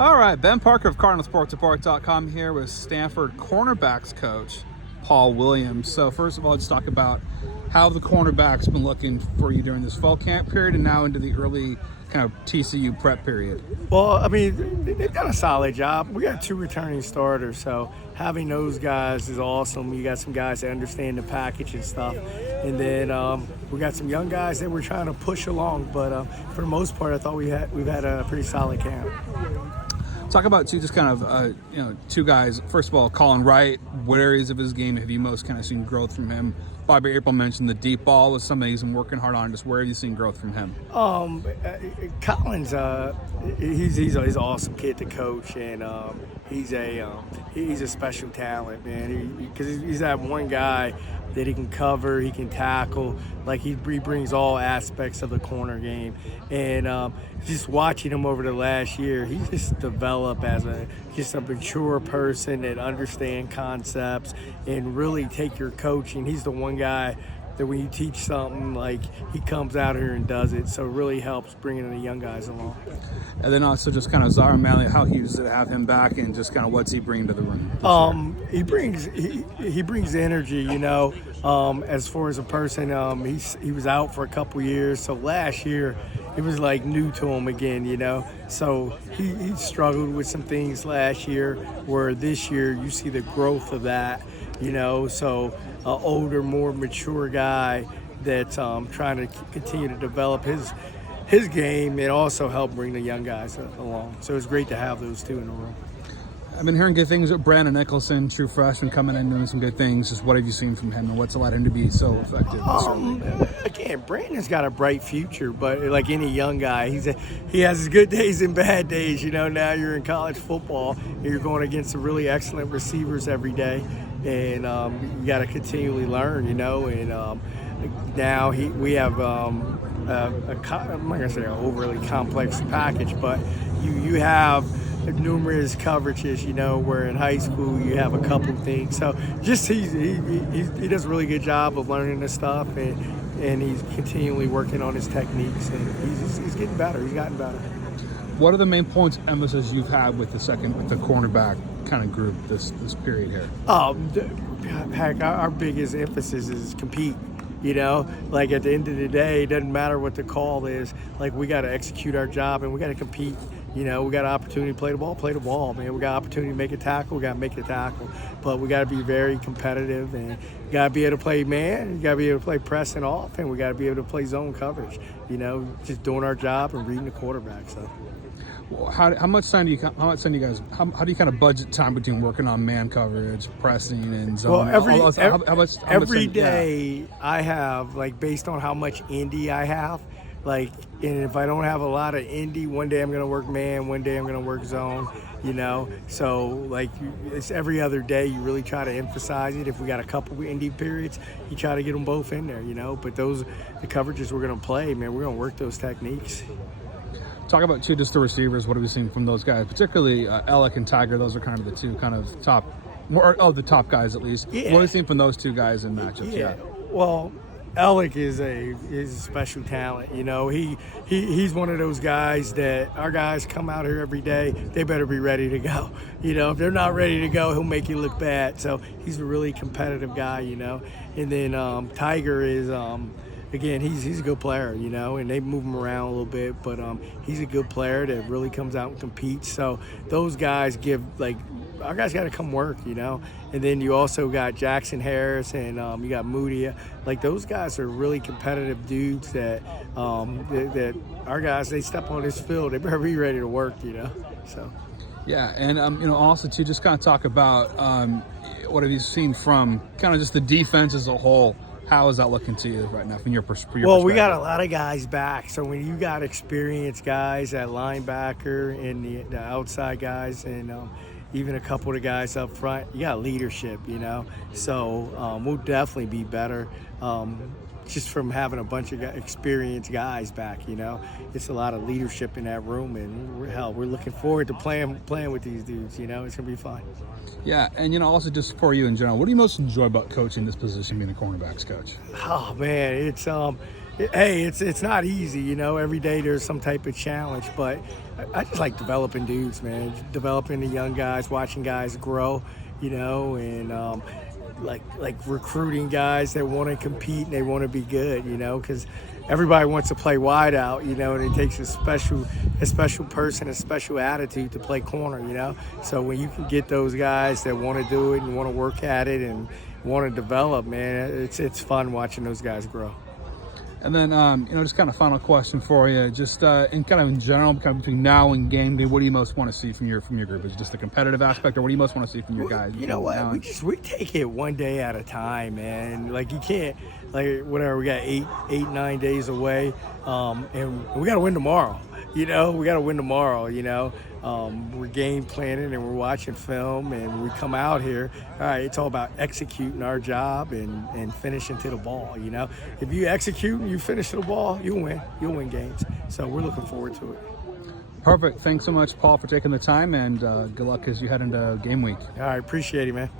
All right, Ben Parker of CardinalSportsReport.com here with Stanford cornerbacks coach Paul Williams. So first of all, let's talk about how the cornerbacks been looking for you during this fall camp period and now into the early kind of TCU prep period. Well, I mean, they've done a solid job. We got 2 returning starters, so having those guys is awesome. You got some guys that understand the package and stuff. And then we got some young guys that we're trying to push along. But for the most part, I thought we've had a pretty solid camp. Talk about just kind of 2 guys. First of all, Colin Wright. What areas of his game have you most kind of seen growth from him? Bobby April mentioned the deep ball was something he's been working hard on. Just where have you seen growth from him? Colin's he's an awesome kid to coach, and he's a special talent, man. Because he's that one guy that he can cover, he can tackle. Like he brings all aspects of the corner game, and just watching him over the last year, he just developed as just a mature person that understands concepts and really take your coaching. He's the one guy that when you teach something, like he comes out here and does it. So it really helps bringing the young guys along. And then also just kind of Zara Malley, how huge does it have him back, and just kind of what's he bring to the room? He brings energy, as far as a person. He was out for a couple years, so last year it was like new to him again, So he struggled with some things last year, where this year you see the growth of that, So an older, more mature guy that's trying to continue to develop his game and also help bring the young guys along. So it's great to have those 2 in the room. I've been hearing good things about Brandon Nicholson, true freshman, coming in and doing some good things. Just what have you seen from him, and what's allowed him to be so effective? Again, Brandon's got a bright future, but like any young guy, he has his good days and bad days. Now you're in college football, and you're going against some really excellent receivers every day, and you got to continually learn. And now we have I'm not gonna say an overly complex package, but you have numerous coverages, where in high school you have a couple things. So just he does a really good job of learning this stuff, and he's continually working on his techniques, and he's getting better. He's gotten better. What are the main points of emphasis you've had with the cornerback kind of group this period here? Heck, our biggest emphasis is compete. Like at the end of the day, it doesn't matter what the call is. Like we got to execute our job, and we got to compete. We got an opportunity to play the ball, man. We got an opportunity to make a tackle, we got to make a tackle. But we got to be very competitive, and you got to be able to play man, you got to be able to play press and off, and we got to be able to play zone coverage. Just doing our job and reading the quarterback. So. Well, how much time do you guys? How do you kind of budget time between working on man coverage, pressing, and zone? Well, every day I have, like, based on how much indie I have. Like, and if I don't have a lot of indie, one day I'm going to work man, one day I'm going to work zone, So, like, it's every other day you really try to emphasize it. If we got a couple indie periods, you try to get them both in there, But the coverages we're going to play, man, we're going to work those techniques. Talk about just the receivers. What have we seen from those guys, particularly Alec and Tiger? Those are kind of the 2 kind of top, the top guys at least. Yeah. What have we seen from those 2 guys in matchups? Yeah. Well, Alec is a special talent. He's one of those guys that our guys come out here every day. They better be ready to go. If they're not ready to go, he'll make you look bad. So he's a really competitive guy. And then Tiger is. Again, he's a good player, and they move him around a little bit, but he's a good player that really comes out and competes. So those guys our guys got to come work, And then you also got Jackson Harris and you got Moody. Like, those guys are really competitive dudes that our guys, they step on this field, they better be ready to work, So. Yeah, and also to just kind of talk about what have you seen from kind of just the defense as a whole. How is that looking to you right now from your perspective? Well, we got a lot of guys back. So when you got experienced guys at linebacker and the outside guys and even a couple of the guys up front, you got leadership, So we'll definitely be better just from having a bunch of experienced guys back, It's a lot of leadership in that room, and we're looking forward to playing with these dudes, It's going to be fun. Yeah, and also just for you in general, what do you most enjoy about coaching this position, being a cornerbacks coach? Oh man, Hey, it's not easy, you know. Every day there's some type of challenge, but I just like developing dudes, man. Developing the young guys, watching guys grow, you know, and like recruiting guys that want to compete and they want to be good, you know, because everybody wants to play wide out, you know, and it takes a special person, a special attitude to play corner, you know. So when you can get those guys that want to do it and want to work at it and want to develop, man, it's fun watching those guys grow. And then, just kind of final question for you, just in general, kind of between now and game day, what do you most want to see from your group? Is it just the competitive aspect, or what do you most want to see from your guys? You know what? We take it one day at a time, man. Like you can't, like whatever. We got 9 days away, and we got to win tomorrow. You know, we got to win tomorrow. You know, we're game planning and we're watching film, and we come out here. All right, it's all about executing our job and finishing to the ball. You know, if you execute and you finish to the ball, you win. You'll win games. So we're looking forward to it. Perfect. Thanks so much, Paul, for taking the time, and good luck as you head into game week. All right, appreciate it, man.